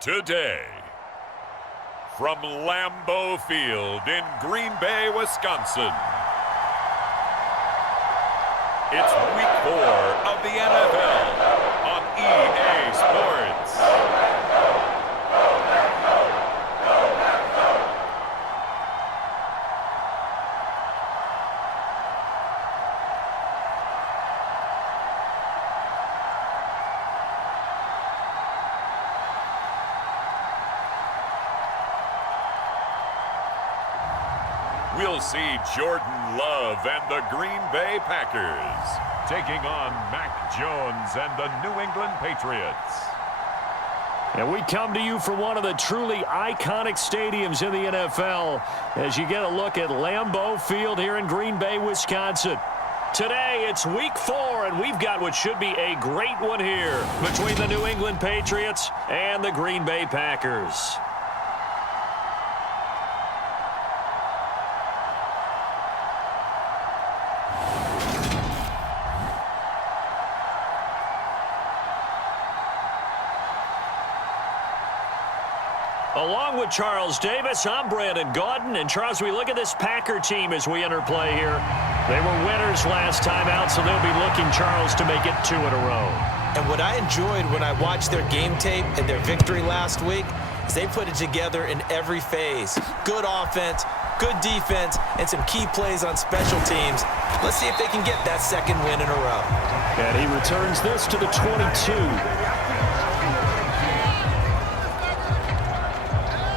Today, from Lambeau Field in Green Bay, Wisconsin, it's Week 4 of the NFL on EA Sports. We'll see Jordan Love and the Green Bay Packers taking on Mac Jones and the New England Patriots. And we come to you from one of the truly iconic stadiums in the NFL as you get a look at Lambeau Field here in Green Bay, Wisconsin. Today, it's Week 4, and we've got what should be a great one here between the New England Patriots and the Green Bay Packers. Along with Charles Davis, I'm Brandon Gaudin. And Charles, we look at this Packer team as we interplay here. They were winners last time out, so they'll be looking, Charles, to make it 2 in a row. And what I enjoyed when I watched their game tape and their victory last week is they put it together in every phase. Good offense, good defense, and some key plays on special teams. Let's see if they can get that second win in a row. And he returns this to the 22.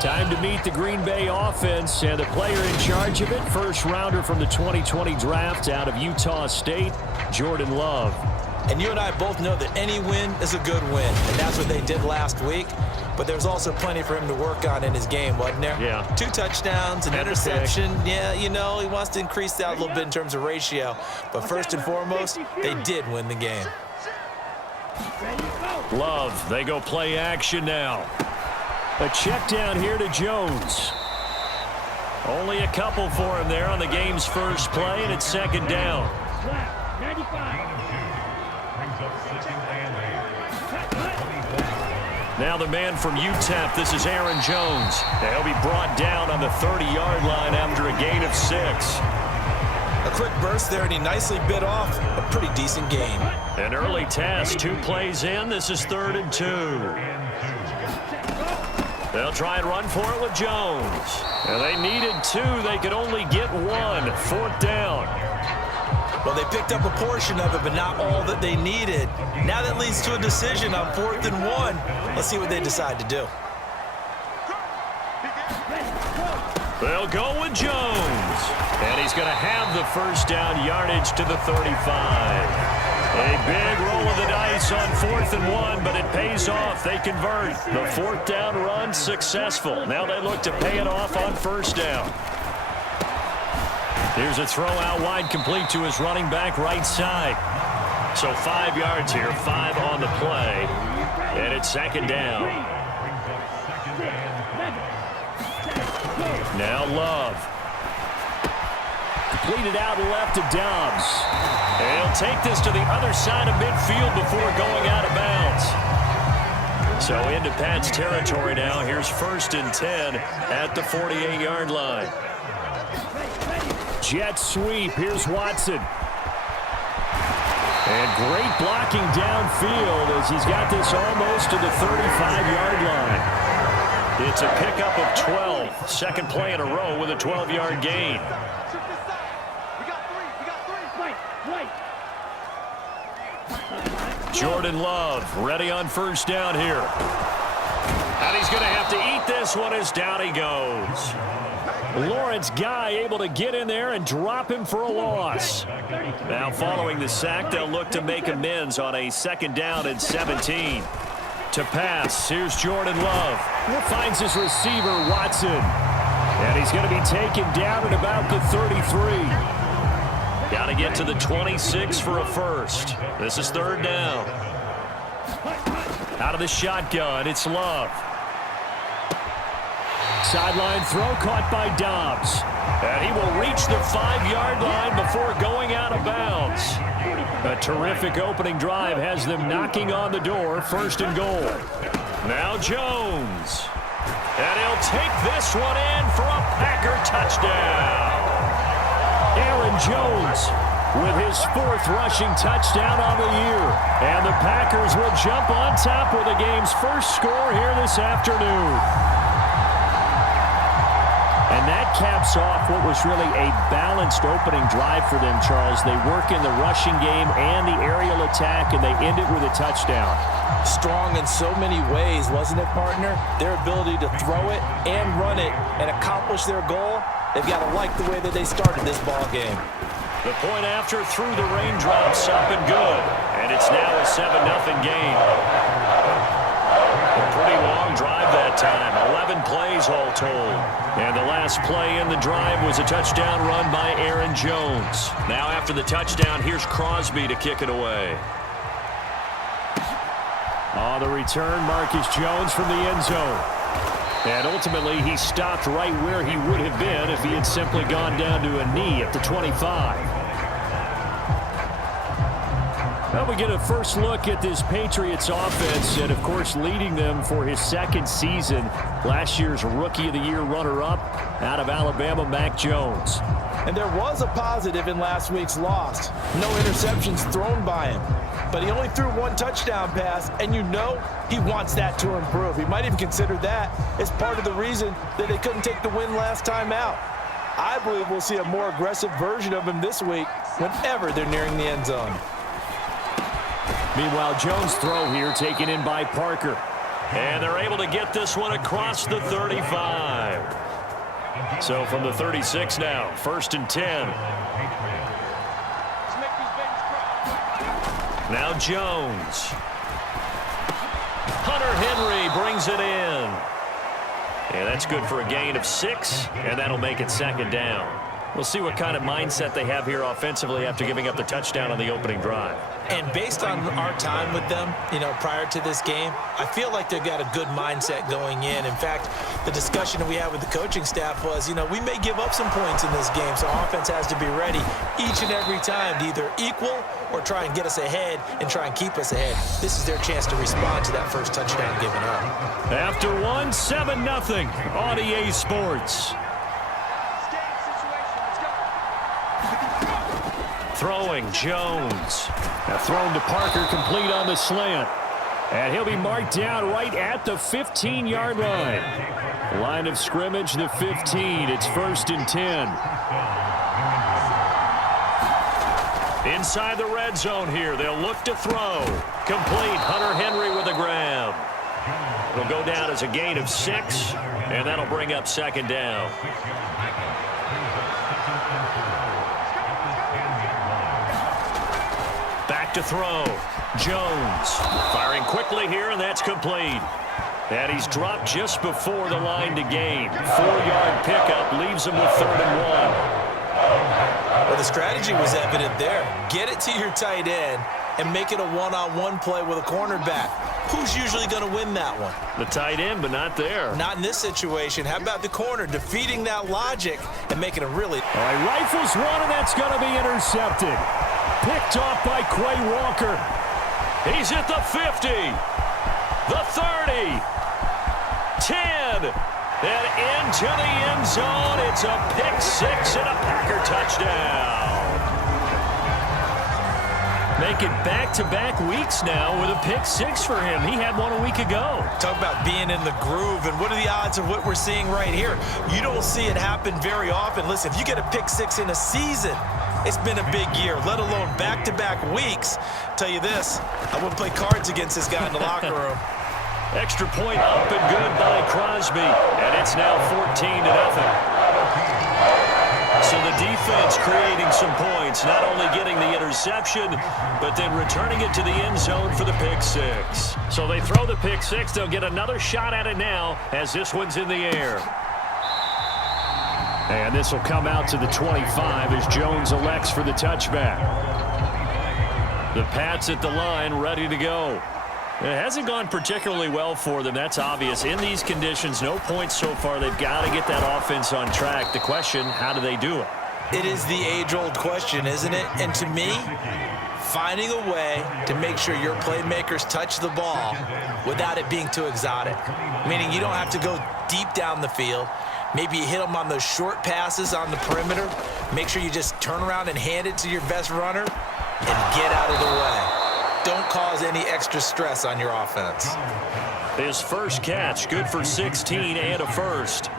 Time to meet the Green Bay offense, and the player in charge of it, first rounder from the 2020 draft out of Utah State, Jordan Love. And you and I both know that any win is a good win, and that's what they did last week. But there's also plenty for him to work on in his game, wasn't there? Yeah. 2 touchdowns, an interception. Yeah, you know, he wants to increase that a little bit in terms of ratio. But first and foremost, they did win the game. Love, they go play action now. A check down here to Jones. Only a couple for him there on the game's first play, and it's second down. Now the man from UTEP, this is Aaron Jones. He'll be brought down on the 30-yard line after a gain of 6. A quick burst there, and he nicely bit off a pretty decent gain. An early task, 2 plays in. This is 3rd and 2. They'll try and run for it with Jones. And they needed 2. They could only get 1. 4th down. Well, they picked up a portion of it, but not all that they needed. Now that leads to a decision on 4th and 1. Let's see what they decide to do. They'll go with Jones. And he's going to have the first down yardage to the 35. A big roll of the dice on 4th and 1, but it pays off. They convert. The 4th down run successful. Now they look to pay it off on 1st down. Here's a throw out wide, complete to his running back right side. So 5 yards here, 5 on the play. And it's 2nd down. Now Love. Completed out left to Dobbs. And he'll take this to the other side of midfield before going out of bounds. So into Pat's territory now. Here's 1st and 10 at the 48-yard line. Jet sweep. Here's Watson. And great blocking downfield as he's got this almost to the 35-yard line. It's a pickup of 12. Second play in a row with a 12-yard gain. Jordan Love ready on 1st down here. And he's going to have to eat this one as down he goes. Lawrence Guy able to get in there and drop him for a loss. Now following the sack, they'll look to make amends on a 2nd down and 17. To pass, here's Jordan Love. Finds his receiver, Watson. And he's going to be taken down at about the 33. Got to get to the 26 for a first. This is 3rd down. Out of the shotgun, it's Love. Sideline throw caught by Dobbs. And he will reach the 5-yard line before going out of bounds. A terrific opening drive has them knocking on the door, 1st and goal. Now Jones. And he'll take this one in for a Packer touchdown. Aaron Jones with his 4th rushing touchdown on the year. And the Packers will jump on top with the game's first score here this afternoon. And that caps off what was really a balanced opening drive for them, Charles. They work in the rushing game and the aerial attack, and they end it with a touchdown. Strong in so many ways, wasn't it, partner? Their ability to throw it and run it and accomplish their goal, they've got to like the way that they started this ball game. The point after through the raindrops up and good. And it's now a 7-0 game. A pretty long drive that time. 11 plays all told. And the last play in the drive was a touchdown run by Aaron Jones. Now after the touchdown, here's Crosby to kick it away. On the return, Marcus Jones from the end zone. And ultimately, he stopped right where he would have been if he had simply gone down to a knee at the 25. Now we get a first look at this Patriots offense, and of course leading them for his 2nd season. Last year's Rookie of the Year runner-up out of Alabama, Mac Jones. And there was a positive in last week's loss. No interceptions thrown by him. But he only threw 1 touchdown pass, and you know he wants that to improve. He might even consider that as part of the reason that they couldn't take the win last time out. I believe we'll see a more aggressive version of him this week whenever they're nearing the end zone. Meanwhile, Jones' throw here taken in by Parker. And they're able to get this one across the 35. So from the 36 now, 1st and 10. Now Jones. Hunter Henry brings it in. And that's good for a gain of 6, and that'll make it 2nd down. We'll see what kind of mindset they have here offensively after giving up the touchdown on the opening drive. And based on our time with them, prior to this game, I feel like they've got a good mindset going in. In fact, the discussion that we had with the coaching staff was, we may give up some points in this game, so offense has to be ready each and every time to either equal or try and get us ahead and try and keep us ahead. This is their chance to respond to that first touchdown given up. After 7-0 on EA Sports. Throwing Jones. Now thrown to Parker, complete on the slant. And he'll be marked down right at the 15-yard line. Line of scrimmage, the 15. It's 1st and 10. Inside the red zone here. They'll look to throw. Complete. Hunter Henry with a grab. It'll go down as a gain of 6, and that'll bring up 2nd down. To throw. Jones firing quickly here, and that's complete. And he's dropped just before the line to gain. 4-yard pickup leaves him with 3rd and 1. Well, the strategy was evident there. Get it to your tight end and make it a one-on-one play with a cornerback. Who's usually going to win that one? The tight end, but not there. Not in this situation. How about the corner defeating that logic and making a really... All right, rifles one, and that's going to be intercepted. Picked off by Quay Walker. He's at the 50, the 30, 10, and into the end zone. It's a pick 6 and a Packer touchdown. Make it back-to-back weeks now with a pick 6 for him. He had one a week ago. Talk about being in the groove, and what are the odds of what we're seeing right here? You don't see it happen very often. Listen, if you get a pick 6 in a season, it's been a big year, let alone back-to-back weeks. Tell you this, I wouldn't play cards against this guy in the locker room. Extra point up and good by Crosby, and it's now 14-0. So the defense creating some points, not only getting the interception, but then returning it to the end zone for the pick 6. So they throw the pick 6. They'll get another shot at it now as this one's in the air. And this will come out to the 25 as Jones elects for the touchback. The Pats at the line, ready to go. It hasn't gone particularly well for them. That's obvious. In these conditions, no points so far. They've got to get that offense on track. The question, how do they do it? It is the age-old question, isn't it? And to me, finding a way to make sure your playmakers touch the ball without it being too exotic. Meaning you don't have to go deep down the field. Maybe you hit them on those short passes on the perimeter. Make sure you just turn around and hand it to your best runner and get out of the way. Don't cause any extra stress on your offense. His first catch, good for 16 and a first.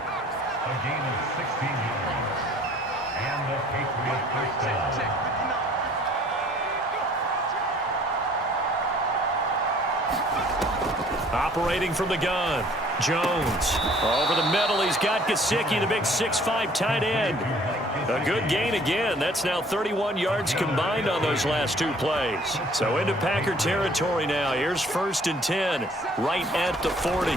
Operating from the gun, Jones. Over the middle, he's got Gesicki, the big 6'5" tight end. A good gain again. That's now 31 yards combined on those last two plays. So into Packer territory now. Here's 1st and 10, right at the 40.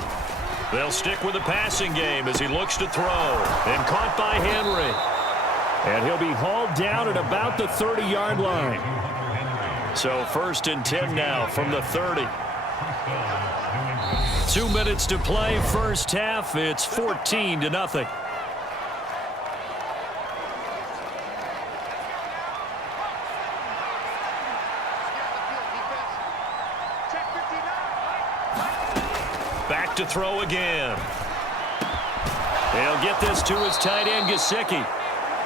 They'll stick with the passing game as he looks to throw. And caught by Henry. And he'll be hauled down at about the 30-yard line. So 1st and 10 now from the 30. 2 minutes to play, first half. It's 14-0. Back to throw again. He'll get this to his tight end, Gesicki.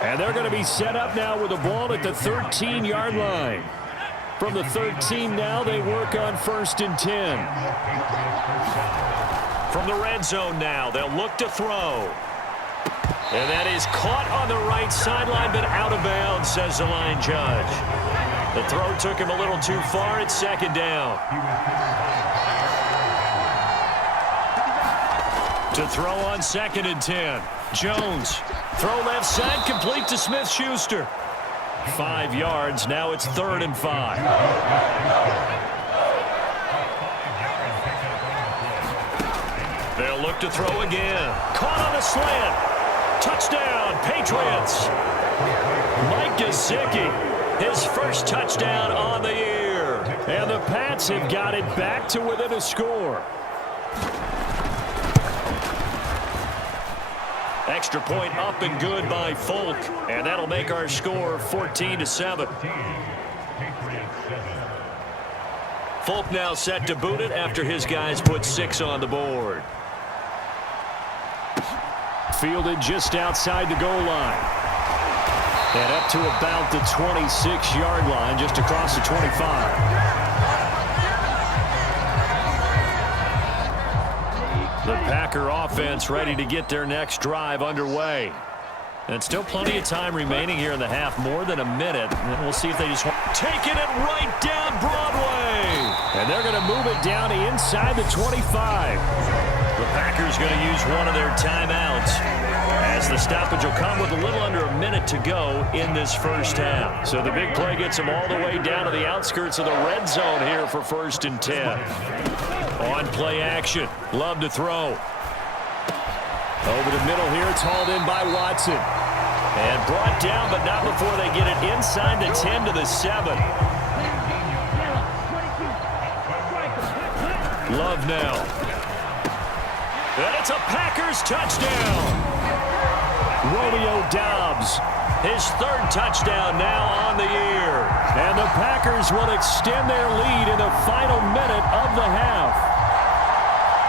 And they're going to be set up now with the ball at the 13-yard line. From the 13 now, they work on 1st and 10. From the red zone now, they'll look to throw. And that is caught on the right sideline, but out of bounds, says the line judge. The throw took him a little too far. It's 2nd down. To throw on 2nd and 10. Jones. Throw left side, complete to Smith-Schuster. 5 yards. Now it's 3rd and 5. They'll look to throw again. Caught on a slant. Touchdown, Patriots. Mike Gesicki, his first touchdown on the year. And the Pats have got it back to within a score. Extra point up and good by Folk, and that'll make our score 14-7. Folk now set to boot it after his guys put 6 on the board. Fielded just outside the goal line. And up to about the 26-yard line, just across the 25. The Packer offense ready to get their next drive underway. And still plenty of time remaining here in the half, more than a minute. And we'll see if they just want taking it right down Broadway. And they're going to move it down inside the 25. The Packers going to use one of their timeouts as the stoppage will come with a little under a minute to go in this first half. So the big play gets them all the way down to the outskirts of the red zone here for 1st and 10. On play action. Love to throw. Over the middle here. It's hauled in by Watson. And brought down, but not before they get it inside the 10 to the 7. Love now. And it's a Packers touchdown. Romeo Doubs, his 3rd touchdown now on the year. And the Packers will extend their lead in the final minute of the half.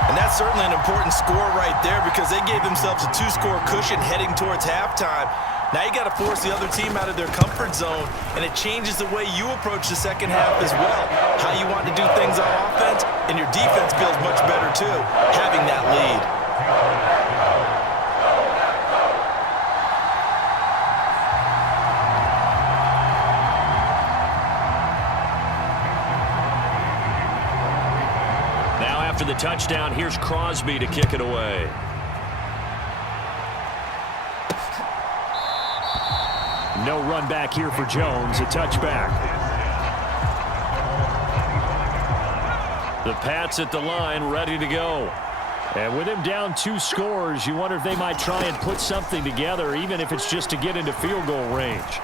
And that's certainly an important score right there because they gave themselves a 2-score cushion heading towards halftime. Now you got to force the other team out of their comfort zone, and it changes the way you approach the second half as well. How you want to do things on offense, and your defense feels much better too, having that lead. After the touchdown, here's Crosby to kick it away. No run back here for Jones, a touchback. The Pats at the line, ready to go. And with him down 2 scores, you wonder if they might try and put something together, even if it's just to get into field goal range.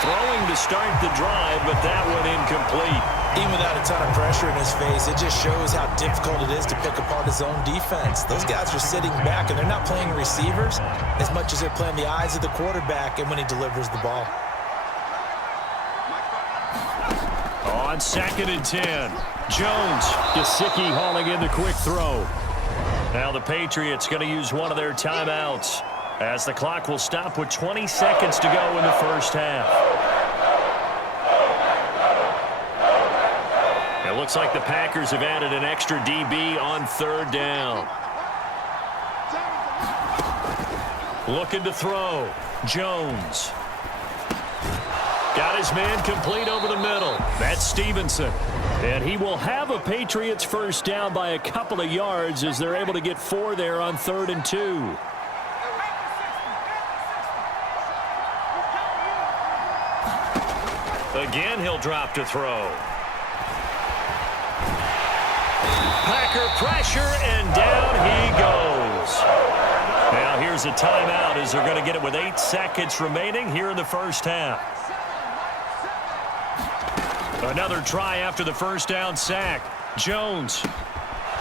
Throwing to start the drive, but that one incomplete. Even without a ton of pressure in his face, it just shows how difficult it is to pick apart his own defense. Those guys are sitting back, and they're not playing receivers as much as they're playing the eyes of the quarterback and when he delivers the ball. On 2nd and 10. Jones. Gesicki hauling in the quick throw. Now the Patriots going to use one of their timeouts as the clock will stop with 20 seconds to go in the first half. It looks like the Packers have added an extra DB on 3rd down. Looking to throw. Jones. Got his man complete over the middle. That's Stevenson. And he will have a Patriots first down by a couple of yards as they're able to get 4 there on 3rd and 2. Again, he'll drop to throw. Packer pressure, and down he goes. Now here's a timeout as they're going to get it with 8 seconds remaining here in the first half. Another try after the first down sack. Jones.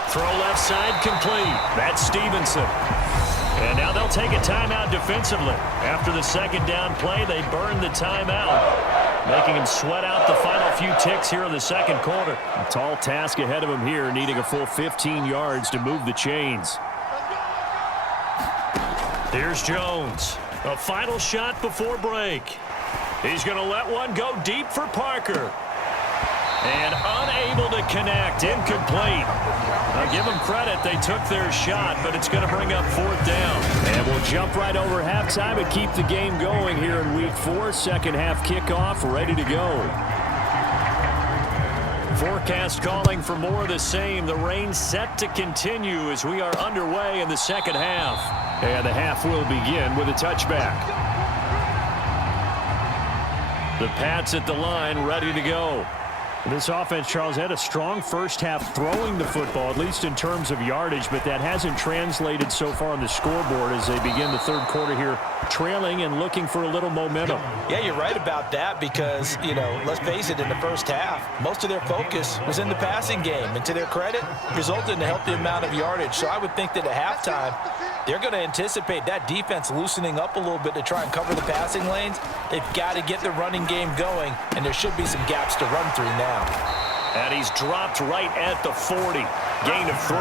Throw left side complete. That's Stevenson. And now they'll take a timeout defensively. After the second down play, they burn the timeout, making him sweat out the final few ticks here in the second quarter. A tall task ahead of him here, needing a full 15 yards to move the chains. Here's Jones. A final shot before break. He's going to let one go deep for Parker. And unable to connect. Incomplete. I'll give them credit. They took their shot, but it's going to bring up 4th down. And we'll jump right over halftime and keep the game going here in Week 4. Second half kickoff ready to go. Forecast calling for more of the same. The rain set to continue as we are underway in the second half. And the half will begin with a touchback. The Pats at the line ready to go. This offense, Charles, had a strong first half throwing the football, at least in terms of yardage, but that hasn't translated so far on the scoreboard as they begin the third quarter here, trailing and looking for a little momentum. Yeah, you're right about that because, let's face it, in the first half, most of their focus was in the passing game. And to their credit, resulted in a healthy amount of yardage. So I would think that at halftime, they're going to anticipate that defense loosening up a little bit to try and cover the passing lanes. They've got to get the running game going, and there should be some gaps to run through now. And he's dropped right at the 40. Gain of 3.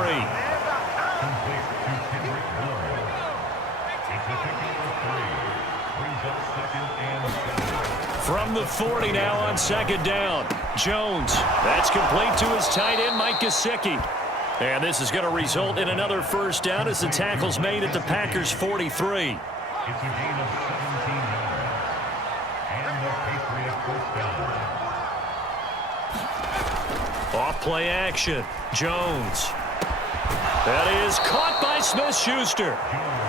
From the 40 now on 2nd down. Jones. That's complete to his tight end, Mike Gesicki. And this is going to result in another first down as the tackle's made at the Packers' 43. Off play action. Jones. That is caught by Smith-Schuster.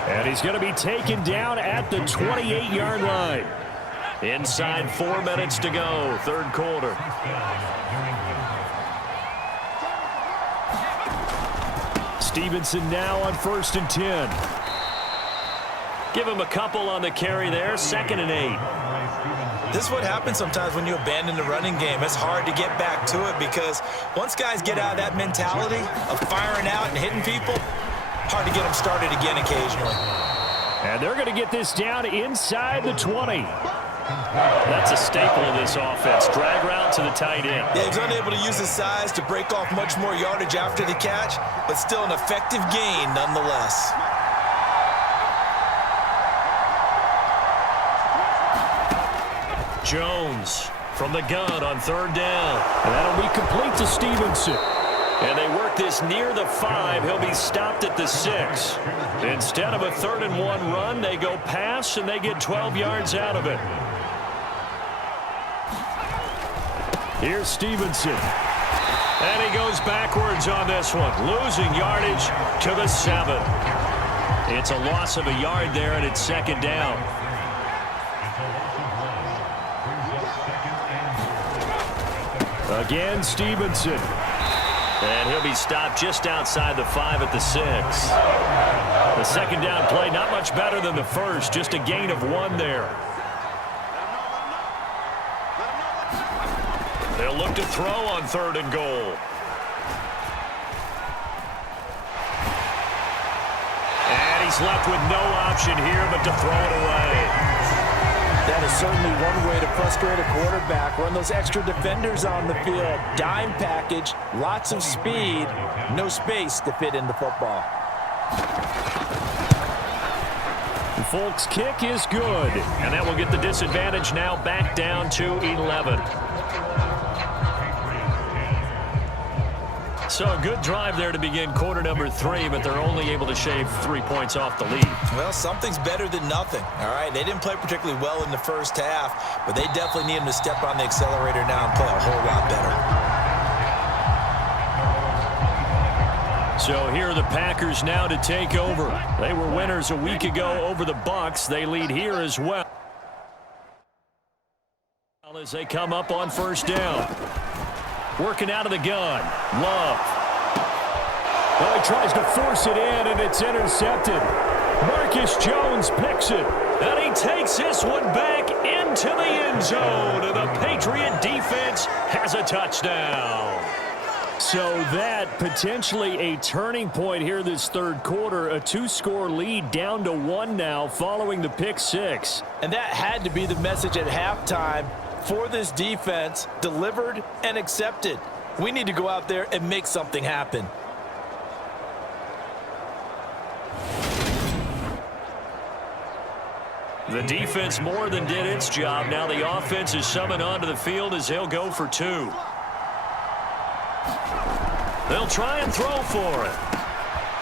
And he's going to be taken down at the 28-yard line. Inside 4 minutes to go, third quarter. Stevenson now on 1st and 10. Give him a couple on the carry there, 2nd and 8. This is what happens sometimes when you abandon the running game. It's hard to get back to it because once guys get out of that mentality of firing out and hitting people, hard to get them started again occasionally. And they're going to get this down inside the 20. That's a staple of this offense. Drag route to the tight end. Yeah, he's unable to use his size to break off much more yardage after the catch, but still an effective gain nonetheless. Jones from the gun on 3rd down. And that'll be complete to Stevenson. And they work this near the 5. He'll be stopped at the 6. Instead of a 3rd and 1 run, they go pass, and they get 12 yards out of it. Here's Stevenson. And he goes backwards on this one, losing yardage to the 7. It's a loss of a yard there, and it's 2nd down. Again, Stevenson. And he'll be stopped just outside the 5 at the 6. The 2nd down play, not much better than the first, just a gain of 1 there. They'll look to throw on 3rd and goal. And he's left with no option here but to throw it away. That is certainly one way to frustrate a quarterback. Run those extra defenders on the field. Dime package, lots of speed, no space to fit in the football. Folk's kick is good, and that will get the disadvantage now back down to 11. So a good drive there to begin quarter number 3, but they're only able to shave 3 points off the lead. Well, something's better than nothing, all right? They didn't play particularly well in the first half, but they definitely need them to step on the accelerator now and play a whole lot better. So here are the Packers now to take over. They were winners a week ago over the Bucs. They lead here as well as they come up on first down. Working out of the gun. Love. Well, he tries to force it in, and it's intercepted. Marcus Jones picks it, and he takes this one back into the end zone, and the Patriot defense has a touchdown. So that potentially a turning point here this third quarter. A 2-score lead down to 1 now following the pick 6. And that had to be the message at halftime for this defense, delivered and accepted. We need to go out there and make something happen. The defense more than did its job. Now the offense is summoned onto the field as they'll go for 2. They'll try and throw for it.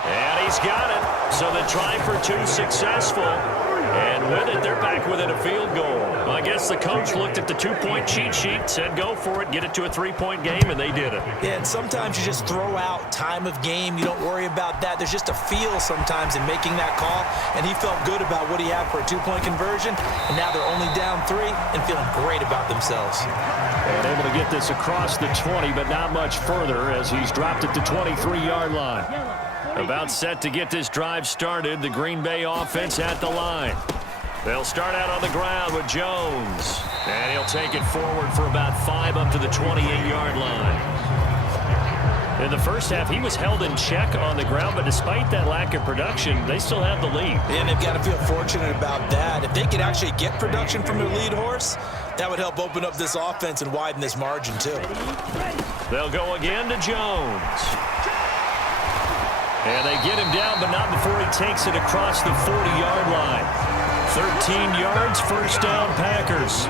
And he's got it. So the try for 2 successful. And with it, they're back within a field goal. Well, I guess the coach looked at the 2-point cheat sheet, said go for it, get it to a 3-point game, and they did it. Yeah, and sometimes you just throw out time of game. You don't worry about that. There's just a feel sometimes in making that call, and he felt good about what he had for a 2-point conversion, and now they're only down 3 and feeling great about themselves. And able to get this across the 20, but not much further as he's dropped it to 23-yard line. About set to get this drive started, the Green Bay offense at the line. They'll start out on the ground with Jones. And he'll take it forward for about 5 up to the 28-yard line. In the first half, he was held in check on the ground, but despite that lack of production, they still have the lead. And they've got to feel fortunate about that. If they could actually get production from their lead horse, that would help open up this offense and widen this margin, too. They'll go again to Jones. And they get him down, but not before he takes it across the 40-yard line. 13 yards, first down, Packers.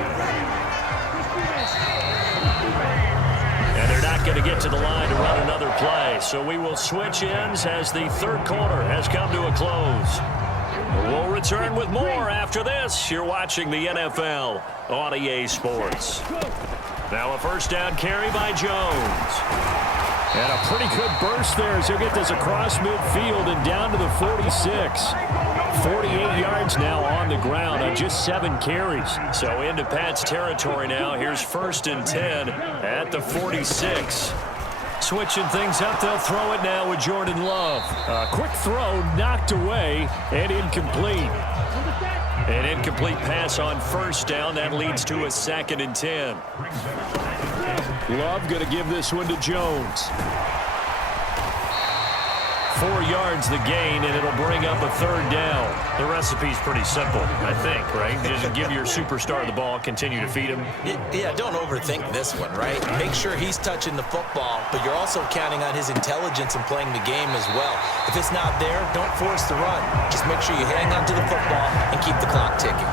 And they're not going to get to the line to run another play. So we will switch ends as the third quarter has come to a close. We'll return with more after this. You're watching the NFL on EA Sports. Now a first down carry by Jones. And a pretty good burst there as he'll get this across midfield and down to the 46. 48 yards now on the ground on just 7 carries. So into Pat's territory now. Here's 1st and 10 at the 46. Switching things up, they'll throw it now with Jordan Love. A quick throw knocked away and incomplete. An incomplete pass on first down. That leads to a 2nd and 10. Love going to give this one to Jones. 4 yards the gain, and it'll bring up a 3rd down. The recipe's pretty simple, I think, right? Just give your superstar the ball, continue to feed him. Yeah, don't overthink this one, right? Make sure he's touching the football, but you're also counting on his intelligence in playing the game as well. If it's not there, don't force the run. Just make sure you hang on to the football and keep the clock ticking.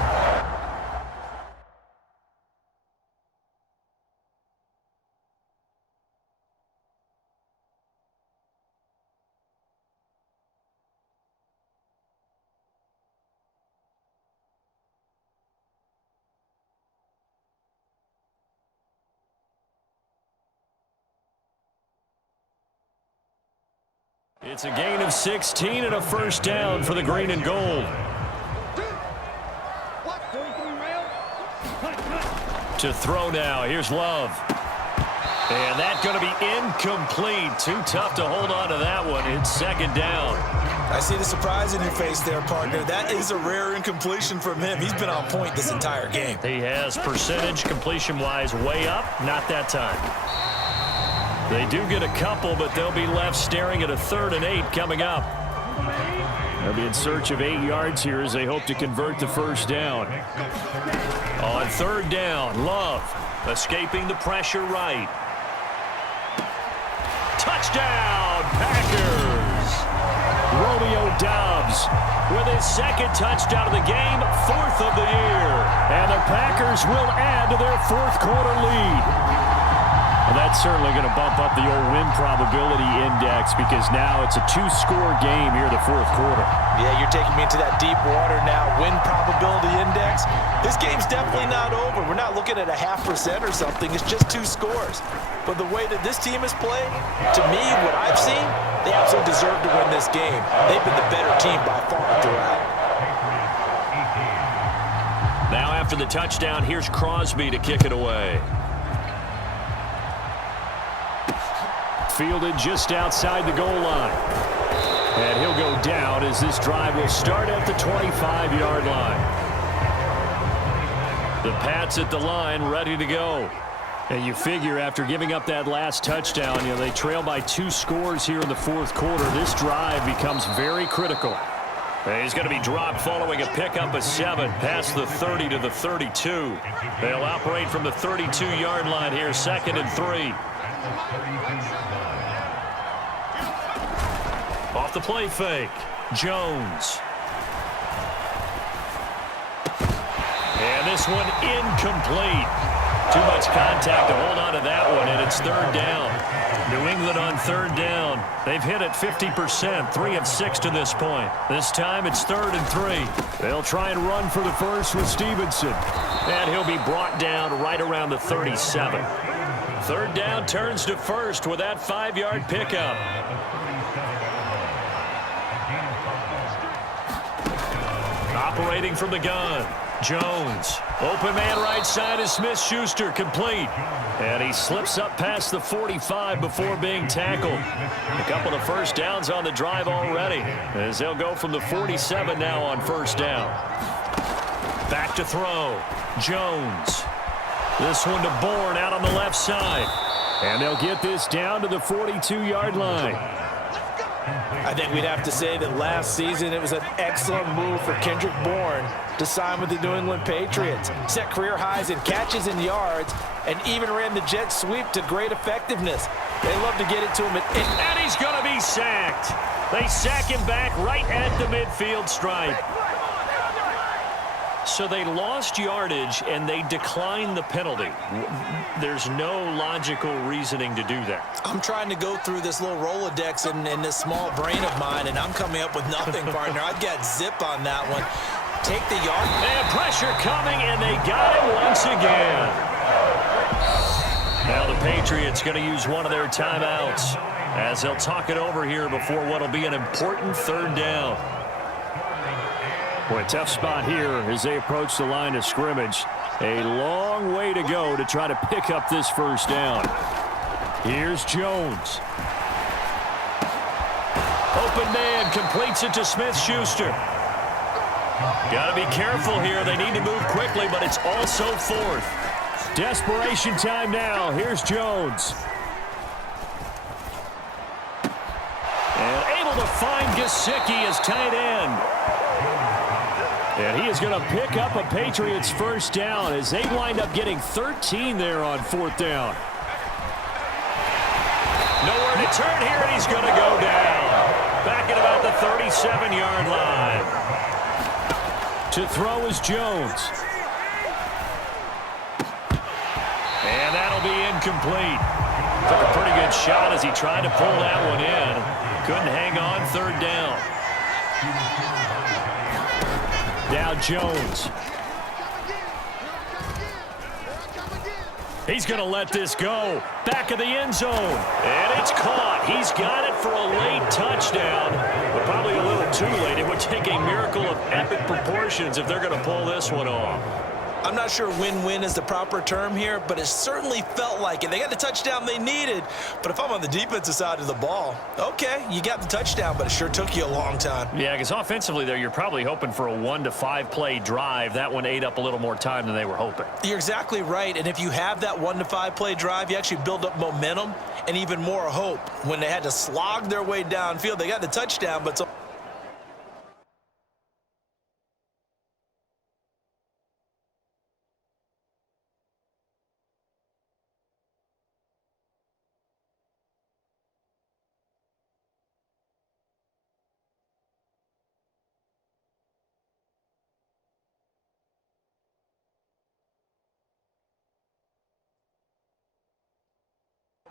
It's a gain of 16 and a first down for the green and gold. To throw now. Here's Love. And that's going to be incomplete. Too tough to hold on to that one. It's 2nd down. I see the surprise in your face there, partner. That is a rare incompletion from him. He's been on point this entire game. He has percentage completion-wise way up. Not that time. They do get a couple, but they'll be left staring at a 3rd and 8 coming up. They'll be in search of 8 yards here as they hope to convert the first down. On third down, Love escaping the pressure right. Touchdown, Packers! Romeo Doubs with his second touchdown of the game, 4th of the year. And the Packers will add to their fourth quarter lead. Well, that's certainly going to bump up the old win probability index because now it's a 2-score game here in the fourth quarter. Yeah, you're taking me into that deep water now. Win probability index. This game's definitely not over. We're not looking at a 0.5% or something. It's just 2 scores. But the way that this team has played, to me, what I've seen, they absolutely deserve to win this game. They've been the better team by far throughout. Now after the touchdown, here's Crosby to kick it away. Fielded just outside the goal line. And he'll go down as this drive will start at the 25-yard line. The Pats at the line, ready to go. And you figure after giving up that last touchdown, they trail by 2 scores here in the fourth quarter. This drive becomes very critical. And he's going to be dropped following a pickup of 7 past the 30 to the 32. They'll operate from the 32-yard line here, 2nd and 3. Off the play fake, Jones. And this one incomplete. Too much contact to hold on to that one, and it's 3rd down. New England on 3rd down. They've hit it 50%, 3 of 6 to this point. This time it's 3rd and 3. They'll try and run for the first with Stevenson. And he'll be brought down right around the 37. 3rd down turns to 1st with that 5-yard pickup. Operating from the gun, Jones. Open man right side is Smith-Schuster, complete. And he slips up past the 45 before being tackled. A couple of first downs on the drive already, as they'll go from the 47 now on 1st down. Back to throw, Jones. This one to Bourne out on the left side. And they'll get this down to the 42-yard line. I think we'd have to say that last season it was an excellent move for Kendrick Bourne to sign with the New England Patriots. Set career highs in catches and yards, and even ran the jet sweep to great effectiveness. They love to get it to him. And he's going to be sacked. They sack him back right at the midfield stripe. So they lost yardage, and they declined the penalty. There's no logical reasoning to do that. I'm trying to go through this little Rolodex in this small brain of mine, and I'm coming up with nothing, partner. I've got zip on that one. Take the yard. And pressure coming, and they got him once again. Now the Patriots going to use one of their timeouts as they'll talk it over here before what will be an important 3rd down. Boy, a tough spot here as they approach the line of scrimmage. A long way to go to try to pick up this 1st down. Here's Jones. Open man completes it to Smith-Schuster. Got to be careful here. They need to move quickly, but it's also 4th. Desperation time now. Here's Jones. And able to find Gesicki as tight end. And he is going to pick up a Patriots 1st down as they wind up getting 13 there on 4th down. Nowhere to turn here, and he's going to go down. Back at about the 37-yard line. To throw is Jones. And that'll be incomplete. Took a pretty good shot as he tried to pull that one in. Couldn't hang on, 3rd down. Now Jones. He's going to let this go. Back of the end zone. And it's caught. He's got it for a late touchdown. But probably a little too late. It would take a miracle of epic proportions if they're going to pull this one off. I'm not sure win-win is the proper term here, but it certainly felt like it. They got the touchdown they needed, but if I'm on the defensive side of the ball, okay, you got the touchdown, but it sure took you a long time. Yeah, because offensively there, you're probably hoping for a 1 to 5 play drive. That one ate up a little more time than they were hoping. You're exactly right, and if you have that 1 to 5 play drive, you actually build up momentum and even more hope. When they had to slog their way downfield, they got the touchdown, but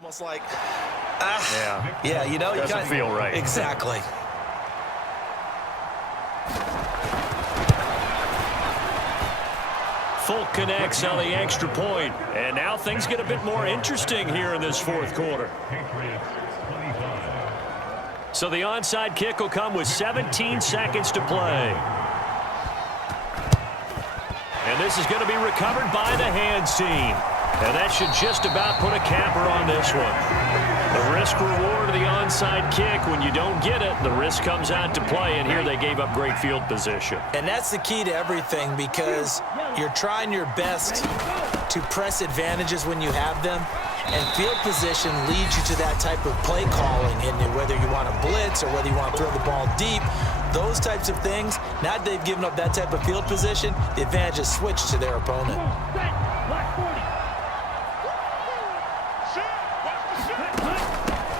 Almost like, yeah, you know, you doesn't kinda feel right. Exactly. Folk connects on the extra point, and now things get a bit more interesting here in this fourth quarter. So the onside kick will come with 17 seconds to play. And this is going to be recovered by the hands team. And that should just about put a capper on this one. The risk reward of the onside kick, when you don't get it, the risk comes out to play, and here they gave up great field position. And that's the key to everything, because you're trying your best to press advantages when you have them, and field position leads you to that type of play calling, and whether you want to blitz or whether you want to throw the ball deep, those types of things. Now that they've given up that type of field position, the advantage is switched to their opponent.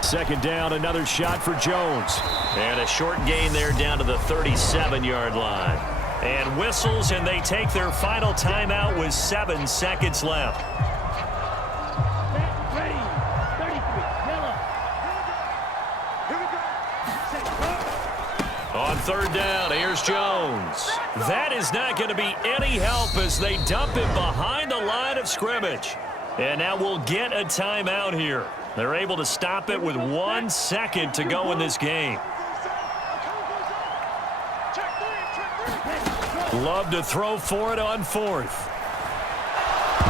Second down, another shot for Jones. And a short gain there down to the 37-yard line. And whistles, and they take their final timeout with 7 seconds left. On third down, here's Jones. That is not going to be any help as they dump him behind the line of scrimmage. And now we'll get a timeout here. They're able to stop it with 1 second to go in this game. Love to throw for it on fourth.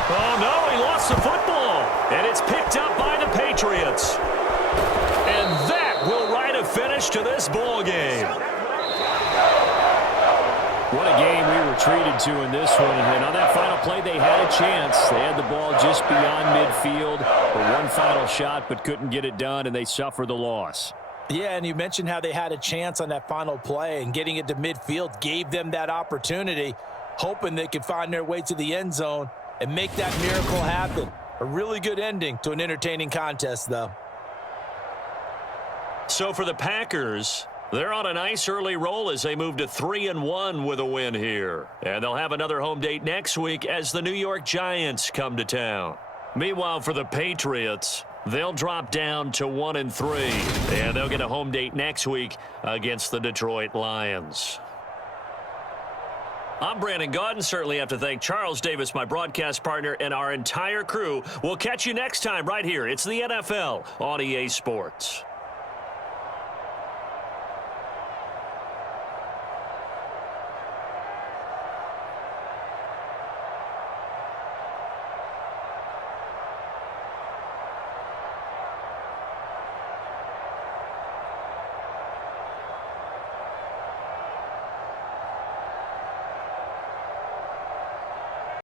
Oh, no, he lost the football. And it's picked up by the Patriots. And that will write a finish to this ball game. What a game we were treated to in this one. And on that final play, they had a chance. They had the ball just beyond midfield for one final shot, but couldn't get it done, and they suffer the loss. Yeah, and you mentioned how they had a chance on that final play, and getting it to midfield gave them that opportunity, hoping they could find their way to the end zone and make that miracle happen. A really good ending to an entertaining contest, though. So for the Packers, they're on a nice early roll as they move to 3-1 with a win here. And they'll have another home date next week as the New York Giants come to town. Meanwhile, for the Patriots, they'll drop down to 1-3. And they'll get a home date next week against the Detroit Lions. I'm Brandon Gaudin. Certainly have to thank Charles Davis, my broadcast partner, and our entire crew. We'll catch you next time right here. It's the NFL on EA Sports.